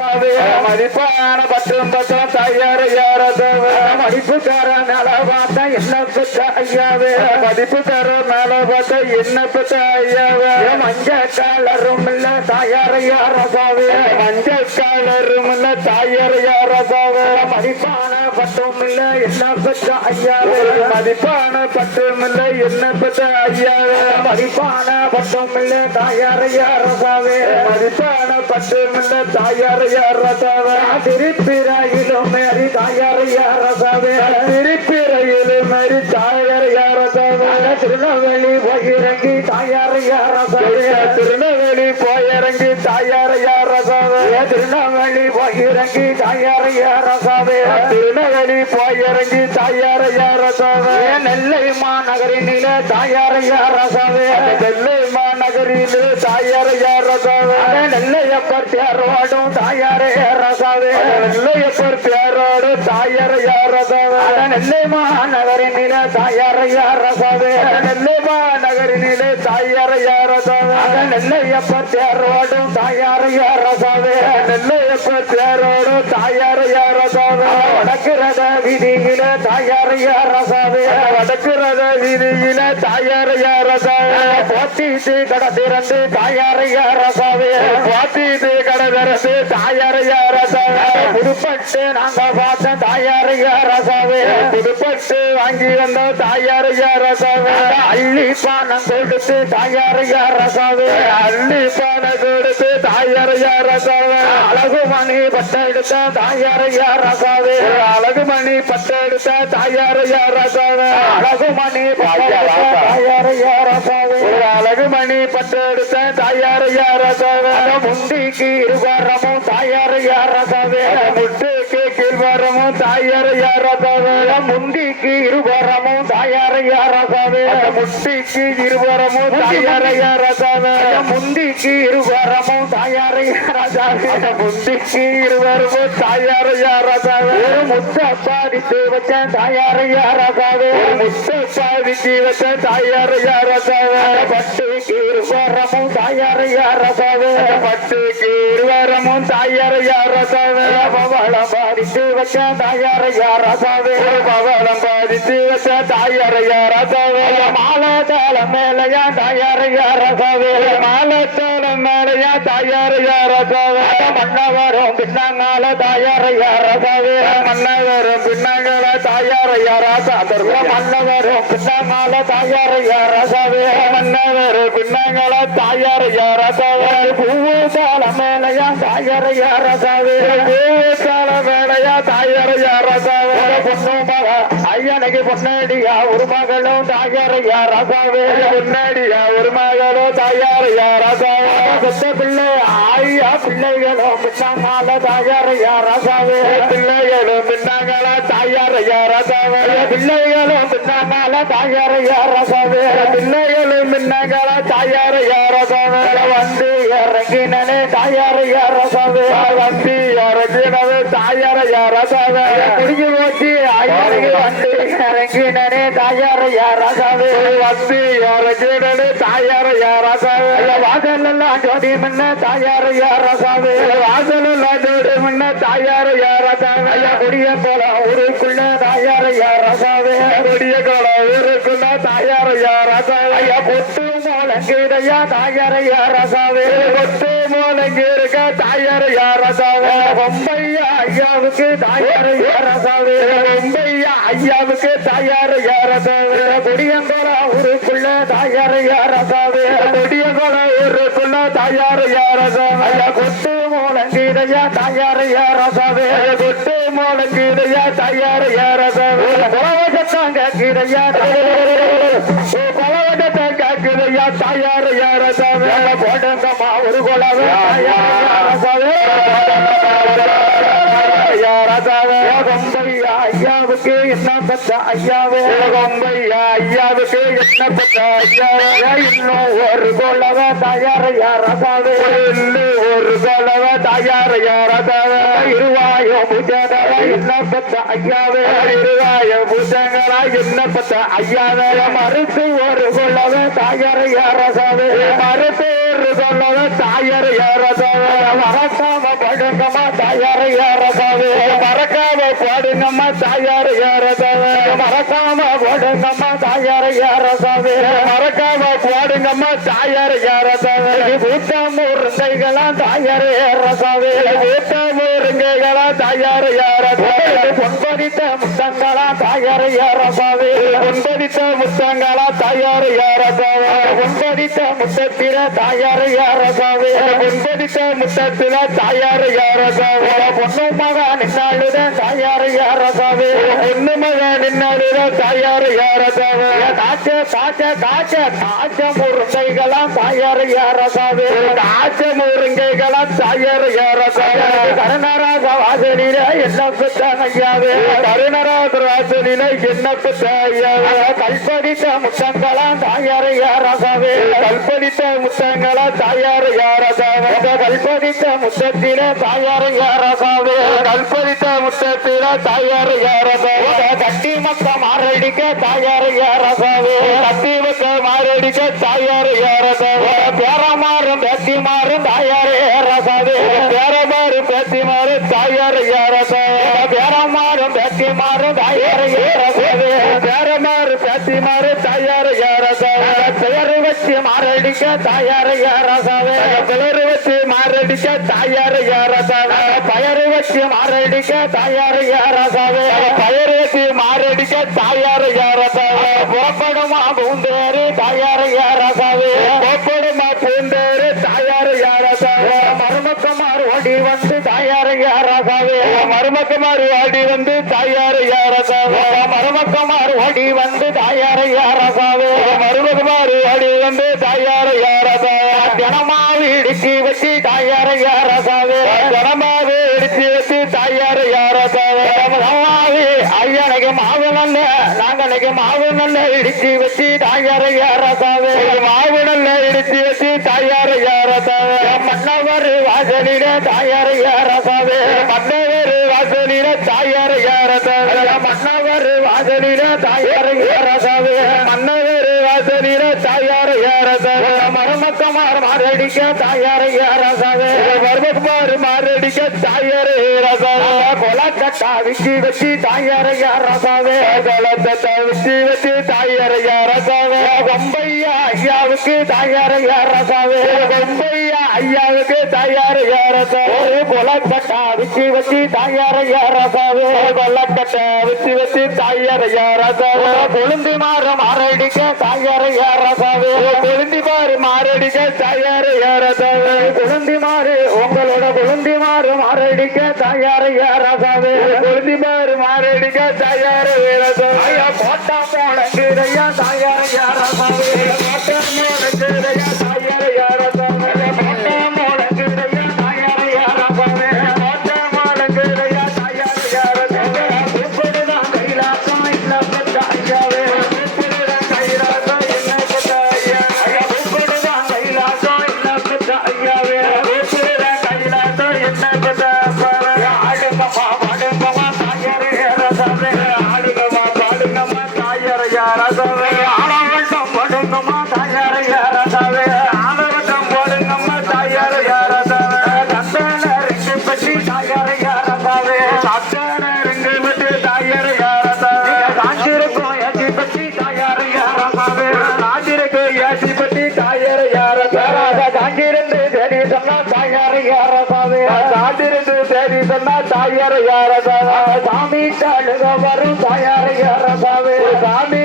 மதிப்பான பற்றும் பற்றும் தாயார் யாரதாவே மதிப்பு தர மேல பார்த்தா என்ன பெற்ற ஐயாவே மதிப்பு தர மேல பார்த்தா என்ன பெற்ற ஐயாவே மஞ்ச காலரும் இல்ல தாயார் யாரதாவே மஞ்ச காலரும் இல்ல தாயார் யாரதாவே மதிப்பான பற்றும் இல்ல என்ன பெற்ற ஐயாவே மதிப்பான பற்றும் இல்ல என்ன பெற்ற ஐயாவே மதிப்பான பற்றும் இல்ல தாயார் யாரதாவே மதிப்பான பற்றும் இல்ல தாயார் யாரதாவே திருப்பிரையிலும் மேரி தாயார் யாரதாவே திருப்பிரையிலும் மேரி தாயார் யாரதாவே திருநெல்வேலி போயிறங்கி தாயார் யாரதாவே திருநெல்வேலி போயிறங்கி தாயார் யாரதாவே திருநெல்வேலி போயிறங்கி தாயார் யாரதாவே திருநெல்வேலி போயிறங்கி தாயார் யாரதாவே நெல்லை மாநகரினில தாயார் யாரதாவே நெல்லை மாநகரிலே தாயார் யாரதாவே நெல்லையப்பர் தேரோடும் தாயார் யாரதாவே நெல்லையப்பர் தேரோடு தாயார் யாரதாவே நெல்லை மாநகரினில தாயார் யாரதாவே நெல்லை மாநகரினிலே தாயார் யாரதாவே நெல்லையப்பர் தேரோடும் தாயார் யாரதாவே நெல்லையப்பர் தேரோடு தாயார் யாரதாவே வடக்கு ரத வீதியில தாயார் யாரதாவே வடக்கு ரத வீதியில தாயார் யாரதாவே போத்திட்டு கடை திறந்து தாயார் யாரதாவே போத்திட்டு கடை திறந்து தாயார் யாரதாவே புதுப்பட்டு நாங்க பார்த்த தாயார் யாரதாவே புதுப்பட்டு வாங்கி வந்த தாயார் யாரதாவே அள்ளி பானம் கொடுத்து தாயார் யாரதாவே அள்ளி பானம் கொடுத்து தாயார் யாரதாவே அழகுமணி பட்டெடுத்த தாயார் யாரதாவே அழகுமணி பட்டெடுத்த தாயார் யாரதாவே அழகுமணி தாயார் யாரதாவே அழகுமணி பட்டெடுத்த தாயார் யாரதாவே முண்டிக்கு இருவரமும் தாயார் யாரதாவே முட்டுக்கு கீழ்வரமும் தாயார் யாரதாவே முண்டிக்கு இருவரமும் தாயார் யாரதாவே முட்டிக்கு இருவரமும் தாயார் யாரதாவே முண்டிக்கு இருவரமும் தாயார் யாரதாவே முண்டிக்கு இருவரமும் தாயார் யாரதாவே முத்தப்பாடித்து வச்ச தாயார் யாரதாவே முத்தப்பாடித்து வச்ச தாயார் யாரதாவே பட்டுக்கு இருவரமும் தாயார் யாரதாவே பட்டுக்கு இருவரமும் தாயார் யாரதாவே பவளம் பாடித்து வச்ச தாயார் யாரதாவே பவளம் பாடித்து வச்ச தாயார் யாரதாவே மாலத்தாளம் மேலையா தாயார் யாரதாவே மாலத்தாளம் மேலையா தாயார் யாரதாவே மன்னவரும் பின்னாங்கால தாயார் யாரதாவே மன்னவரும் பின்னாங்கால தாயார் யாரதாவே மன்னவரும் பின்னாங்கால தாயார் யாரதாவே மன்னவரும் பின்னாங்கால தாயார் யாரதாவே பூத்தாளம் மேலையா தாயார் யாரதாவே பூத்தாளம் மேலையா தாயார் யாரதாவே பொண்ணு மக ஐயனுக்கு பொன்னடியா ஒரு மகளும் தாயார் யாரதாவே பொன்னடியா ஒரு மகளும் தாயார் யாரதாவே சொத்த பிள்ளை ஐயா பிள்ளைகளும் பின்னாங்கால தாயார் யாரதாவே பிள்ளைகளும் பின்னாங்கால தாயார் யாரதாவே பிள்ளைகளும் பின்னாங்கால தாயார் யாரதாவே பிள்ளைகளும் பின்னாங்கால தாயார் யாரதாவே வந்து இறங்கினே தாயார் யாரதாவே வந்து இறங்கினவே தாயார் யாரதாவே குடிக்கு போச்சு ஐயருக்கு வந்து இறங்கினே தாயார் யாரதாவே வந்து இறங்கினே தாயார் யாரதாவே வாசலெல்லாம் ஜோடி முன்ன தாயார் யாரதாவே வாசலெல்லாம் ஜோடி முன்ன தாயார் யாரதாவே குடிய போல ஊருக்குள்ள தாயார் யாரதாவே குடிய போல ஊருக்குள்ள தாயார் யாரதாவே பொட்டு மூலங்கிடையா தாயார் யாரதாவே பொட்டு மூலங்கிருக்க தாயார் யாரதாவே பொம்பையா ஐயாவுக்கு தாயார் யாரதாவே பொம்பையா ஐயாவுக்கு தாயார் யாரதாவே குடியங்கோல ஊருக்குள்ள தாயார் யாரதாவே குடியங்கோல ஊருக்குள்ள தாயார் யாரதாவே கொட்டு மூலங்கிடையா தாயார் யாரதாவே கொட்டு மூலங்கிடையா தாயார் யாரதாவே பலவகத்தாங்க கிடையா பலவகத்தாங்க கிடையா தாயார் யாரதாவே போடுங்கம்மா ஒரு குலவே யாரதாவே யாரதாவே பொம்பையா ஐயாவுக்கு என்ன பெற்ற ஐயாவே கொம்பையா ஐயாவுக்கு என்ன பெற்ற ஐயாவே இன்னும் ஒரு கொலவ தயாரையா ரசாவே இன்னும் ஒரு கொலவ தயாரையா ரசாவே இருவாயோ புஜங்களா என்ன பெற்ற ஐயாவே இருவாயோ புஜங்களா என்ன பெற்ற ஐயாவே மறுத்து ஒரு கொலவ தயாரையா ரசாவே மறுத்து ஒரு கொலவ தயாரையா ரசாவே மறக்காம படுங்கம்மா தயாரையா ரசாவே மறக்காம பாடுங்கம்மா தயாரையா ரசாவே மறக்காம பாடுங்கம்மா தயாரையா ரசாவே மறக்காம பாடுங்கம்மா தயாரையா ரசாவே ஊட்டம் முருங்கைகளா தயாரையா ரசாவே ஊட்டம் முருங்கைகளா தயாரையா ரசாவே பொன்பதித்த முத்தங்களா தயாரையா ரசாவே பொன்பதித்த முத்தங்களா தயாரையா ரசாவே பொன்பதித்த முத்தத்தில தயாரையா ரசாவே பொன்பதித்த முத்தத்தில தயாரையா ரசாவே பொண்ணு மகா நின்னாளுத தயாரையா ரசாவே பொண்ணு மகா நின்னாளுத தயாரையா ரசாவே காச்ச முருங்கைகளா தயாரையா ரசாவே காச்ச முருங்கைகளா தயாரையா ரசாவே கருணராக வாசலில என்ன பெற்ற ஐயாவே கருணராக வாசலில என்ன பெற்ற ஐயாவே கல்பதித்த முத்தங்களா தயாரையா ரசாவே கல்பதித்த முத்தங்களா தயாரையா ரசாவே கல்பதித்த முத்தத்தில தயாரையா ரசாவே கல்பதித்த முத்தத்தில தயாரையா ரசாவே கட்டி மக்க மாரடிக்க தயாரையா ரசாவே கட்டி மக்க மாரடிக்க தயாரையா ரசாவே பேரமாறும் பேத்தி மாறும் தயாரே ரசாவே பேரமாறும் பேத்தி மாறும் தயாரையா ரசாவே பேரமாறும் பேத்தி மாறும் தயாரையா ரசாவே பேரமாறும் பேத்தி மாறும் தயாரையா ரசாவே பெயர் வச்சு மாரடிக்க தயாரையா ரசாவே பெயர் வச்சு மாரடிக்க தயாரையா ரசாவே பெயர் வச்சு மாரடிக்க தயாரையா ரசாவே பெயர் வச்சு மாரடிக்க தயாரையா ரசாவே புறப்படுமா பூந்தேரு தயாரையா ரசாவே புறப்படுமா பூந்தேரு தயாரையா ரசாவே மருமக்கமார் ஓடி வந்து தயாரையா ரசாவே மருமக்கமார் ஓடி வந்து தயாரையா ரசாவே மருமக்கமார் ஓடி வந்து தயாரையா ரசாவே மருமக்கமார் ஓடி வந்து தயாரையா ரசாவே தினமாவு இடிச்சு வச்சு தயாரையா ரசாவே தினமாவு இடிச்சு வச்சு தயாரையா ரசாவே மாவு ஐயனுக்கு மாவு நல்ல நாங்களுக்கு மாவு நல்ல இடிச்சு வச்சு தயாரையா ரசாவே மாவு நல்ல இடிச்சு வச்சு தயாரையா ரசாவே மன்னவர் வாசலில தயாரையா ரசாவே மன்னவர் வாசலில தயாரையா ரசாவே மன்னவர் வாசலில தயாரையா ரசாவே மன்னவர் வாசலில தயாரையா ரசாவே மருமக்கமார் மாரடிக்க தயாரையா ரசாவே மருமக்குமார் மாரடிக்க தயாரையா ரசாவே கொலக்கட்டா விச்சி வச்சு தயாரையா ரசாவே கொலக்கட்டா விச்சி வச்சு தயாரையா ரசாவே கொம்பையா ஐயாவுக்கு தயாரையா ரசாவே கொம்பையா ஐயாவுக்கு தயாரையா ரசாவே கொலக்கட்டா விச்சி வச்சு தயாரையா ரசாவே கொலக்கட்டா விச்சி வச்சு தயாரையா ரசாவே கொழுந்தி மாறு மாரடிக்க தயாரையா ரசாவே கொழுந்தி மாறு மாரடிக்க தயாரையா ரசாவே கொழுந்தி மாறு உங்களோட கொழுந்தி மாறு மாரடிக்க தயாரையா ரசாவே கொழுந்தி மாறு மாரடிக்க தயாரையா ரசாவே போட்டா போலங்குதையா தயாரையா ரசாவே போட்டா போலங்குதையா தயாரையா ரசாவே போட்டா போலங்குதையா தயாரையா ரசாவே போட்டா போலங்குதையா தயாரையா ரசாவே இப்படிதான் கைலாசம் இல்ல பெற்ற ஐயாவே இப்படிதான் கைலாசம் இல்ல பெற்ற ஐயா இப்படிதான் கைலாசம் இல்ல பெற்ற ஐயாவே இப்படிதான் கைலாசம் இல்ல பெற்ற ஆடுங்கம்மா பாடுங்கம்மா தாயாரையா ரசாவே ஆடுங்கம்மா பாடுங்கம்மா தாயாரையா ரசாவே ஆடவட்டம் போடுங்கம்மா தாயாரையா ரசாவே ஆடவட்டம் போடுங்கம்மா தாயாரையா ரசாவே சத்தான ரிங்கு பற்றி தாயாரையா ரசாவே சத்தான ரிங்கு பற்றி தாயாரையா ரசாவே காஞ்சிருக்கும் ஏசி பற்றி தாயாரையா ரசாவே காஞ்சிருக்கும் ஏசி பற்றி தாயாரையா ரசாவே காஞ்சிருந்து சரி சொன்னா தாயாரையா ரசாவே காஞ்சிருந்து சரி சொன்னா தாயாரையா ரசாவே சாமி தழுக வரும் தாயாரையா ரசாவே சாமி